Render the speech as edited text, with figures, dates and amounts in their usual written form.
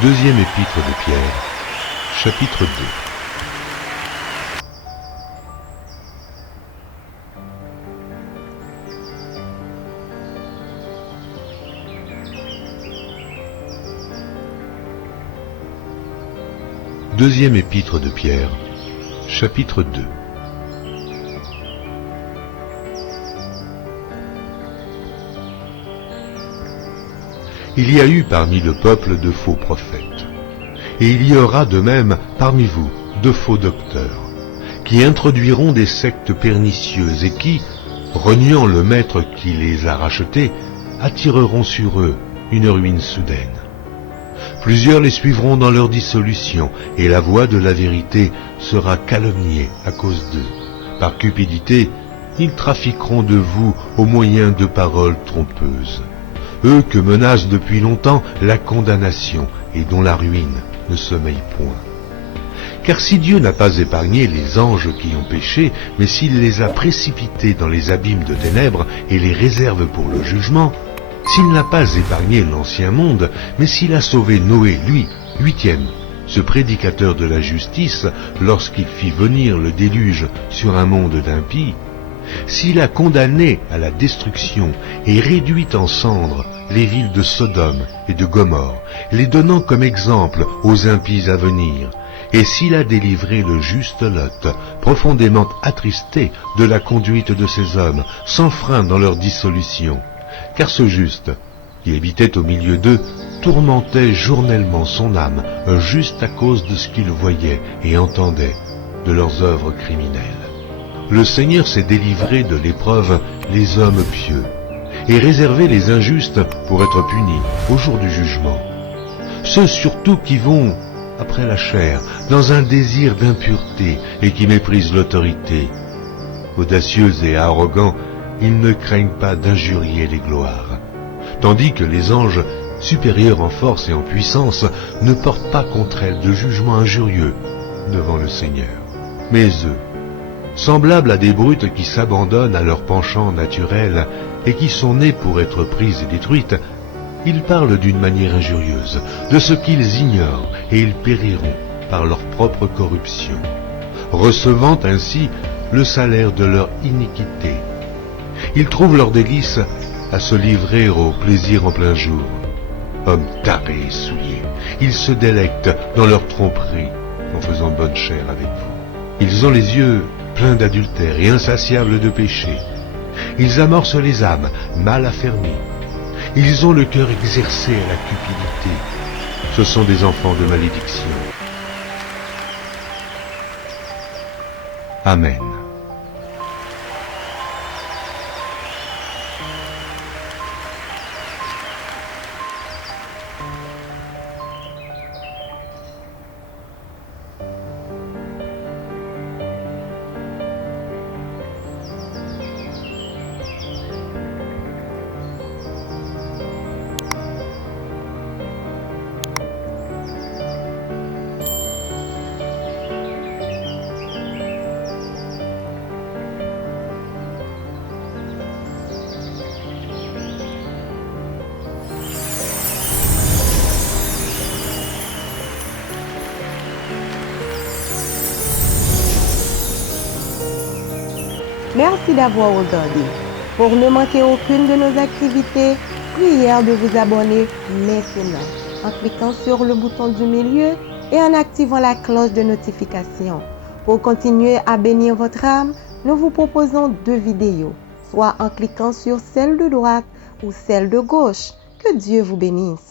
Deuxième épître de Pierre, chapitre 2. Deuxième épître de Pierre, chapitre 2. Il y a eu parmi le peuple de faux prophètes, et il y aura de même parmi vous de faux docteurs, qui introduiront des sectes pernicieuses et qui, reniant le maître qui les a rachetés, attireront sur eux une ruine soudaine. Plusieurs les suivront dans leur dissolution, et la voie de la vérité sera calomniée à cause d'eux. Par cupidité, ils trafiqueront de vous au moyen de paroles trompeuses. Eux que menace depuis longtemps la condamnation et dont la ruine ne sommeille point. Car si Dieu n'a pas épargné les anges qui ont péché, mais s'il les a précipités dans les abîmes de ténèbres et les réserve pour le jugement, s'il n'a pas épargné l'ancien monde, mais s'il a sauvé Noé, lui, huitième, ce prédicateur de la justice, lorsqu'il fit venir le déluge sur un monde d'impies, s'il a condamné à la destruction et réduit en cendres les villes de Sodome et de Gomorrhe, les donnant comme exemple aux impies à venir, et s'il a délivré le juste Lot, profondément attristé de la conduite de ces hommes, sans frein dans leur dissolution, car ce juste, qui habitait au milieu d'eux, tourmentait journellement son âme, juste à cause de ce qu'il voyait et entendait de leurs œuvres criminelles. Le Seigneur s'est délivré de l'épreuve les hommes pieux, et réservé les injustes pour être punis au jour du jugement. Ceux surtout qui vont, après la chair, dans un désir d'impureté et qui méprisent l'autorité. Audacieux et arrogants, ils ne craignent pas d'injurier les gloires, tandis que les anges, supérieurs en force et en puissance, ne portent pas contre elles de jugement injurieux devant le Seigneur. Mais eux, semblables à des brutes qui s'abandonnent à leurs penchants naturels et qui sont nées pour être prises et détruites, ils parlent d'une manière injurieuse de ce qu'ils ignorent et ils périront par leur propre corruption, recevant ainsi le salaire de leur iniquité. Ils trouvent leur délice à se livrer au plaisir en plein jour. Hommes tarés et souillés, ils se délectent dans leur tromperie en faisant bonne chère avec vous. Ils ont les yeux pleins d'adultère et insatiables de péché. Ils amorcent les âmes mal affermies. Ils ont le cœur exercé à la cupidité. Ce sont des enfants de malédiction. Amen. Merci d'avoir regardé. Pour ne manquer aucune de nos activités, prière de vous abonner maintenant en cliquant sur le bouton du milieu et en activant la cloche de notification. Pour continuer à bénir votre âme, nous vous proposons 2 vidéos, soit en cliquant sur celle de droite ou celle de gauche. Que Dieu vous bénisse.